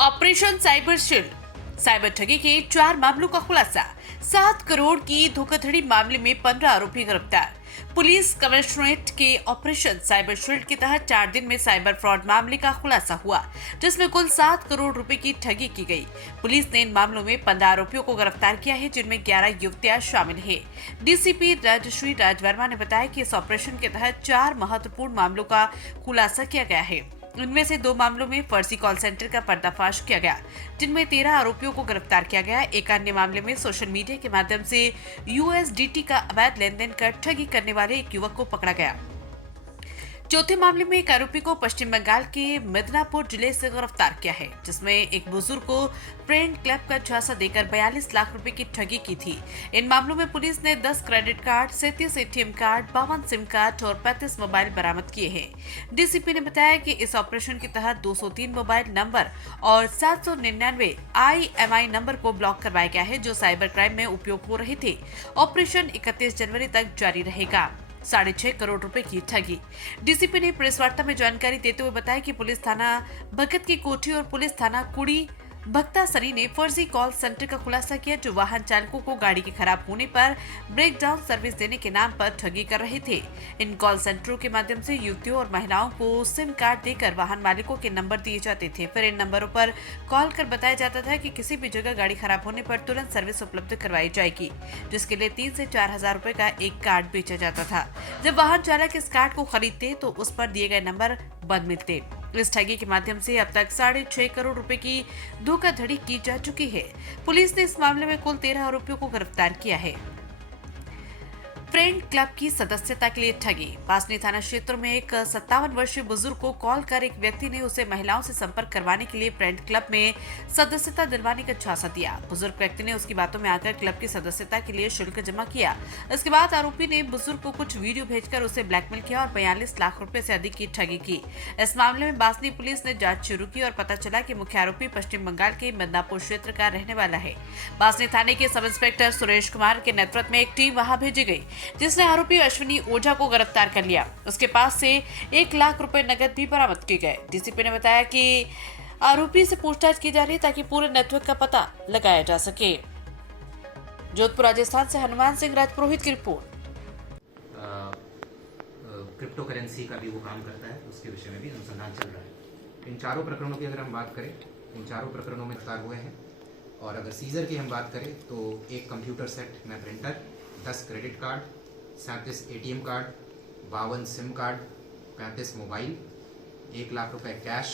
Operation cyber shield, cyber ठगी के 4 मामलों का खुलासा। 7 करोड़ की धोखाधड़ी मामले में 15 आरोपी गिरफ्तार। पुलिस कमिश्नरेट के ऑपरेशन साइबर शील्ड के तहत 4 दिन में साइबर फ्रॉड मामले का खुलासा हुआ, जिसमें कुल 7 करोड़ रुपए की ठगी की गई। पुलिस ने इन मामलों में 15 आरोपियों को गिरफ्तार किया है, जिनमें 11 युवतियां शामिल हैं। डीसीपी राजश्री राज वर्मा ने बताया कि इस ऑपरेशन के तहत 4 महत्वपूर्ण मामलों का खुलासा किया गया है। इनमें से 2 मामलों में फर्जी कॉल सेंटर का पर्दाफाश किया गया, जिनमें 13 आरोपियों को गिरफ्तार किया गया। एक अन्य मामले में सोशल मीडिया के माध्यम से यूएसडीटी का अवैध लेनदेन कर ठगी करने वाले एक युवक को पकड़ा गया। चौथे मामले में एक आरोपी को पश्चिम बंगाल के मिदनापुर जिले से गिरफ्तार किया है, जिसमें एक बुजुर्ग को फ्रेंड क्लब का झांसा देकर 42 लाख रुपए की ठगी की थी। इन मामलों में पुलिस ने 10 credit card, 37 ATM card, 52 SIM card और 35 मोबाइल बरामद किए हैं। डीसीपी ने बताया कि इस ऑपरेशन के तहत 203 मोबाइल नंबर और 799 IMI नंबर को ब्लॉक करवाया गया है, जो साइबर क्राइम में उपयोग हो रहे थे। ऑपरेशन 31 जनवरी तक जारी रहेगा। 6.5 करोड़ रुपए की ठगी। डीसीपी ने प्रेस वार्ता में जानकारी देते हुए बताया कि पुलिस थाना भगत की कोठी और पुलिस थाना कुड़ी भक्तासरी ने फर्जी कॉल सेंटर का खुलासा किया, जो वाहन चालकों को गाड़ी के खराब होने पर ब्रेकडाउन सर्विस देने के नाम पर ठगी कर रहे थे। इन कॉल सेंटरों के माध्यम से युवतियों और महिलाओं को सिम कार्ड देकर वाहन मालिकों के नंबर दिए जाते थे। फिर इन नंबरों पर कॉल कर बताया जाता था कि किसी भी जगह गाड़ी खराब होने पर तुरंत सर्विस उपलब्ध करवाई जाएगी, जिसके लिए 3 से 4 हजार रुपए का एक कार्ड बेचा जाता था। जब वाहन चालक इस कार्ड को खरीदते तो उस पर दिए गए नंबर बंद मिलते। इस ठगी के माध्यम से अब तक 6.5 करोड़ रुपए की धोखाधड़ी की जा चुकी है। पुलिस ने इस मामले में कुल 13 आरोपियों को गिरफ्तार किया है। फ्रेंड क्लब की सदस्यता के लिए ठगी। पासनी थाना क्षेत्र में एक 57 वर्षीय बुजुर्ग को कॉल कर एक व्यक्ति ने उसे महिलाओं से संपर्क करवाने के लिए फ्रेंड क्लब में सदस्यता दिलवाने का झांसा दिया। बुजुर्ग व्यक्ति ने उसकी बातों में आकर क्लब की सदस्यता के लिए शुल्क जमा किया। इसके बाद आरोपी ने बुजुर्ग को कुछ वीडियो भेजकर उसे ब्लैकमेल किया और 42 लाख रुपए से अधिक की ठगी की। इस मामले में बासनी पुलिस ने जांच शुरू की और पता चला कि मुख्य आरोपी पश्चिम बंगाल के मिदनापुर क्षेत्र का रहने वाला है। बासनी थाने के सब इंस्पेक्टर सुरेश कुमार के नेतृत्व में एक टीम वहां भेजी गई, जिसने आरोपी अश्विनी ओझा को गिरफ्तार कर लिया। उसके पास से 1 लाख रुपए नकद भी बरामद किए गए। डीसीपी ने बताया कि आरोपी से पूछताछ की जा रही है ताकि पूरे नेटवर्क का पता लगाया जा सके। जोधपुर राजस्थान से हनुमान सिंह राजपुरोहित की रिपोर्ट। क्रिप्टो करेंसी का भी वो काम करता है, उसके विषय में भी अनुसंधान चल रहा है। इन चारों प्रकरणों की अगर हम बात करें, इन चारों प्रकरणों में गिरफ्तार हुए हैं। और अगर सीजर की हम बात करें तो एक कंप्यूटर सेट में printer, 10 credit card, 37 ATM card, 52 SIM card, 35 mobile, 1 lakh रुपए कैश,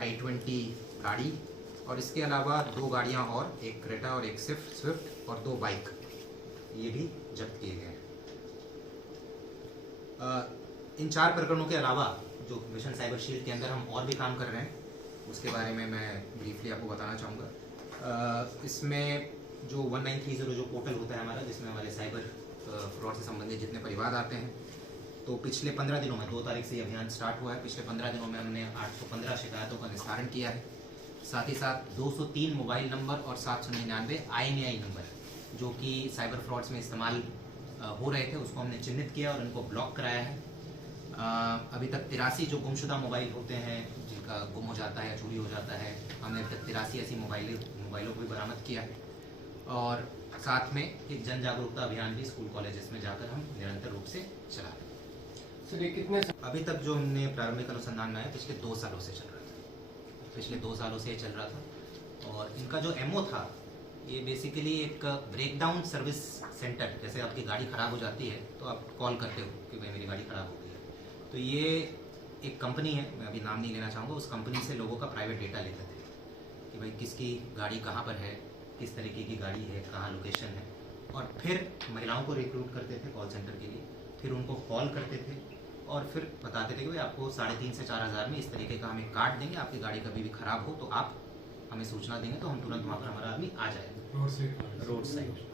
i20 गाड़ी और इसके अलावा 2 गाड़ियां और एक क्रेटा और एक स्विफ्ट और 2 बाइक, ये भी जब्त किए गए हैं। इन 4 प्रकरणों के अलावा जो मिशन साइबर शील्ड के अंदर हम और भी काम कर रहे हैं, उसके बारे में मैं ब्रीफली आपको बताना चाहूँगा। इसमें जो 1930 जो पोर्टल होता है हमारा, जिसमें हमारे साइबर फ्रॉड से संबंधित जितने परिवाद आते हैं, तो पिछले 15 दिनों में 2 तारीख से ये अभियान स्टार्ट हुआ है। पिछले 15 दिनों में हमने 815 शिकायतों का निस्तारण किया है। साथ ही साथ 203 मोबाइल नंबर और 799 IMEI नंबर जो कि साइबर फ्रॉड्स में इस्तेमाल हो रहे थे, उसको हमने चिन्हित किया और उनको ब्लॉक कराया है। अभी तक 83 जो गुमशुदा मोबाइल होते हैं, जिनका गुम हो जाता है, चोरी हो जाता है, हमने अभी तक 83 ऐसी मोबाइलों को भी बरामद किया है। और साथ में एक जन जागरूकता अभियान भी स्कूल कॉलेजेस में जाकर हम निरंतर रूप से चला रहे हैं। सर, ये कितने अभी तक जो हमने प्रारंभिक अनुसंधान में है, पिछले 2 सालों से चल रहा था। पिछले 2 सालों से ये चल रहा था। और इनका जो MO था, ये बेसिकली एक ब्रेकडाउन सर्विस सेंटर, जैसे आपकी गाड़ी खराब हो जाती है तो आप कॉल करते हो कि भाई मेरी गाड़ी खराब हो गई है, तो ये एक कंपनी है, मैं अभी नाम नहीं लेना चाहूँगा, उस कंपनी से लोगों का प्राइवेट डेटा लेते थे कि भाई किसकी गाड़ी कहाँ पर है, किस तरीके की गाड़ी है, कहाँ लोकेशन है, और फिर महिलाओं को रिक्रूट करते थे कॉल सेंटर के लिए। फिर उनको कॉल करते थे और फिर बताते थे कि भाई आपको 3.5 से 4 हज़ार में इस तरीके का हम एक कार्ड देंगे, आपकी गाड़ी कभी भी खराब हो तो आप हमें सूचना देंगे तो हम तुरंत वहाँ पर हमारा आदमी आ जाएगा रोड साइड।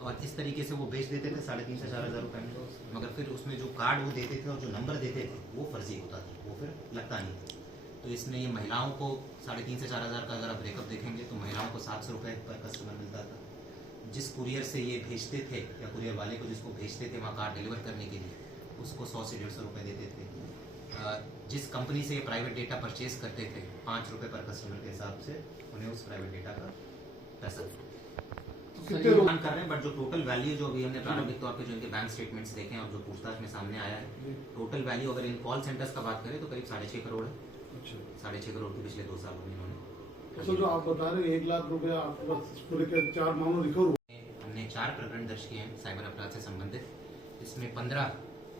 और इस तरीके से वो बेच देते थे 3.5 से 4 हज़ार रुपये में। मगर फिर उसमें जो कार्ड वो देते थे और जो नंबर देते थे वो फर्जी होता था, वो फिर लगता नहीं था। तो इसमें ये महिलाओं को 3.5 से 4 हज़ार का अगर आप ब्रेकअप देखेंगे तो महिलाओं को 700 रुपये पर कस्टमर मिलता था। जिस कुरियर से ये भेजते थे या कुरियर वाले को जिसको भेजते थे वहाँ कार्ड डिलीवर करने के लिए, उसको 100 से 150 रुपये देते थे। जिस कंपनी से ये प्राइवेट डेटा परचेज करते थे 5 रुपए पर कस्टमर के हिसाब से उन्हें उस प्राइवेट डेटा का पैसा कितने लोग कर रहे हैं। बट जो टोटल वैल्यू जो अभी हमने प्रारंभिक तौर पे जो इनके बैंक स्टेटमेंट्स देखे हैं और जो पूछताछ में सामने आया है, टोटल वैल्यू अगर इन कॉल सेंटर्स का बात करें तो करीब 6.5 करोड़ है। अच्छा 6.5 करोड़ की पिछले 2 सालों में इन्होंने तो जो आप बता रहे हैं 1 लाख रुपया आपके पास पूरे के 4 मामले रिकवर हुए। हमने 4 प्रकरण दर्ज किए हैं साइबर अपराध से संबंधित। इसमें 15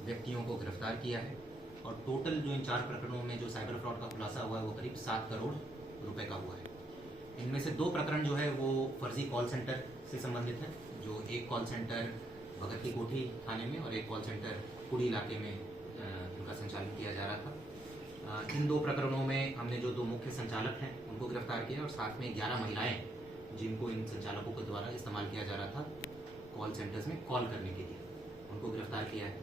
व्यक्तियों को गिरफ्तार किया है और टोटल जो इन 4 प्रकरणों में जो साइबर फ्रॉड का खुलासा हुआ है वो करीब 7 करोड़ रुपए का हुआ है। इनमें से 2 प्रकरण जो है वो फर्जी कॉल सेंटर से संबंधित है। जो एक कॉल सेंटर भगत की कोठी थाने में और एक कॉल सेंटर कुड़ी इलाके में इनका संचालन किया जा रहा था। इन 2 प्रकरणों में हमने जो 2 मुख्य संचालक हैं उनको गिरफ्तार किया और साथ में 11 महिलाएं जिनको इन संचालकों के द्वारा इस्तेमाल किया जा रहा था कॉल सेंटर्स में कॉल करने के लिए, उनको गिरफ्तार किया है।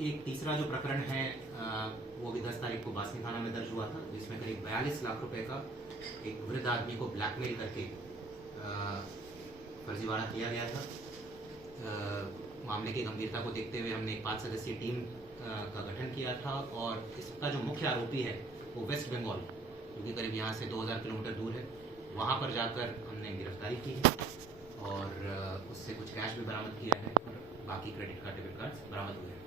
एक तीसरा जो प्रकरण है वो भी 10 तारीख को बासनी थाना में दर्ज हुआ था, जिसमें करीब 42 लाख रुपए का एक वृद्ध आदमी को ब्लैकमेल करके फर्जीवाड़ा किया गया था। मामले की गंभीरता को देखते हुए हमने एक 5 सदस्यीय टीम का गठन किया था और इसका जो मुख्य आरोपी है वो वेस्ट बंगाल, जो कि करीब यहाँ से 2000 किलोमीटर दूर है, वहाँ पर जाकर हमने गिरफ्तारी की है और उससे कुछ कैश भी बरामद किया है और बाकी क्रेडिट कार्ड डेबिट कार्ड्स बरामद हुए हैं।